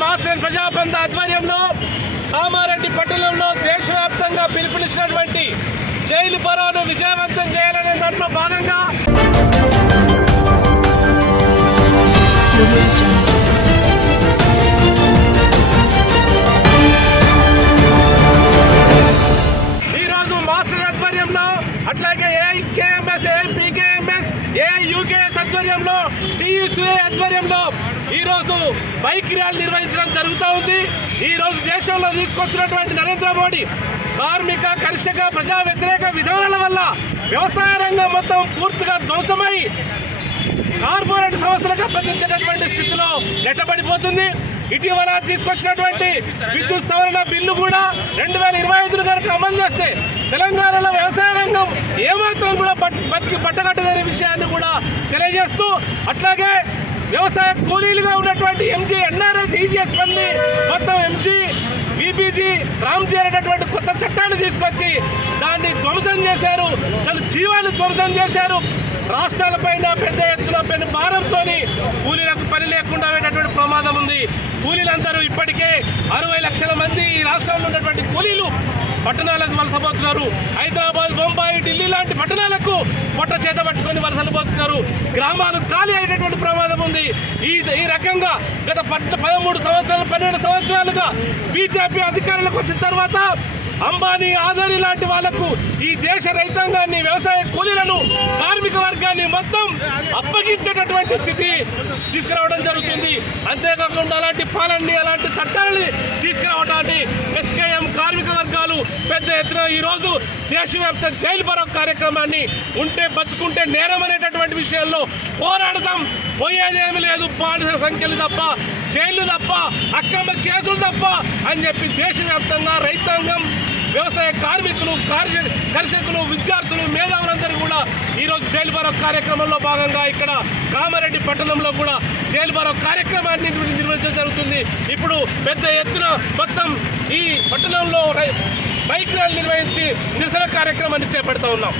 మాసేన్ ప్రజాబంధ ఆధ్వర్యంలో కామారెడ్డి పట్టణంలో దేశవ్యాప్తంగా పిలుపునిచ్చినటువంటి జైలు బరోను విజయవంతం చేయాలనే దాంట్లో భాగంగా ఈరోజు మాసేన్ ఆధ్వర్యంలో అట్లాగే ఏఐకేఎంఎస్ ఏపీకేఎంఎస్ ఏయూకేఎస్ ఆధ్వర్యంలో టీయూసీఏ ఆధ్వర్యంలో ఈరోజు బైక్ ర్యాలీ నిర్వహించడం జరుగుతూ ఉంది. ఈరోజు దేశంలో తీసుకొచ్చినటువంటి నరేంద్ర మోడీ కార్మిక కర్షక ప్రజా వ్యతిరేక విధానాల వల్ల వ్యవసాయ రంగం మొత్తం పూర్తిగా ధ్వంసమై కార్పొరేట్ సంస్థలకు అప్పగించేటటువంటి స్థితిలో నెట్టబడిపోతుంది. ఇటీవల తీసుకొచ్చినటువంటి విద్యుత్ సవరణ బిల్లు కూడా 2025 కనుక అమలు చేస్తే తెలంగాణలో వ్యవసాయ రంగం ఏమాత్రం కూడా పట్టగట్టదనే విషయాన్ని కూడా తెలియజేస్తూ, అట్లాగే వ్యవసాయ కూలీలుగా ఉన్నటువంటి ఎంజీ ఎన్ఆర్ఎస్ ఈజీఎస్ పని మొత్తం ఎంజీ బీపీజీ రామ్జీ అనేటటువంటి కొత్త చట్టాన్ని తీసుకొచ్చి దాన్ని ధ్వంసం చేశారు. దాని జీవాన్ని ధ్వంసం చేశారు. రాష్ట్రాలపైన పెద్ద ఎత్తున పెను భారంతో కూలీలకు పని లేకుండా ఉండేటటువంటి ప్రమాదం ఉంది. కూలీలందరూ ఇప్పటికే 60 లక్షల మంది ఈ రాష్ట్రంలో ఉన్నటువంటి కూలీలు పట్టణాలకు వలసపోతున్నారు. హైదరాబాద్, బొంబాయి, ఢిల్లీ లాంటి పట్టణాలకు పొట్ట చేత పట్టుకొని వలసలు పోతున్నారు. గ్రామాలు ఖాళీ అయ్యేటటువంటి ప్రమాదం ఉంది. ఈ రకంగా గత 13 సంవత్సరాలు 12 సంవత్సరాలుగా బీజేపీ అధికారులకు వచ్చిన తర్వాత అంబానీ, ఆదాని లాంటి వాళ్లకు ఈ దేశ రైతాంగాన్ని, వ్యవసాయ కూలీలను, కార్మిక వర్గాన్ని మొత్తం అప్పగించేటటువంటి స్థితి తీసుకురావడం జరుగుతుంది. అంతేకాకుండా అలాంటి పాలనని, అలాంటి చట్టాలని తీసుకురావడానికి ఎస్కేఎం కార్మిక వర్గాలు పెద్ద ఎత్తున ఈరోజు దేశవ్యాప్త జైలు బరో కార్యక్రమాన్ని ఉంటే బతుకుంటే నేరం అనేటటువంటి విషయంలో పోరాడదాం. పోయేదేమి లేదు, బానిస సంఖ్యలు తప్ప, జైళ్లు తప్ప, అక్రమ కేసులు తప్ప అని చెప్పి దేశవ్యాప్తంగా రైతాంగం, వ్యవసాయ కార్మికులు, కర్షకులు, విద్యార్థులు, మేధావులందరూ కూడా ఈరోజు జైలు బరో కార్యక్రమంలో భాగంగా ఇక్కడ కామారెడ్డి పట్టణంలో కూడా జైలు బరో కార్యక్రమాన్ని నిర్వహించడం జరుగుతుంది. ఇప్పుడు పెద్ద ఎత్తున మొత్తం ఈ పట్టణంలో బైక్ ర్యాలీ నిర్వహించి నిరసన కార్యక్రమాన్ని చేపడుతూ ఉన్నాం.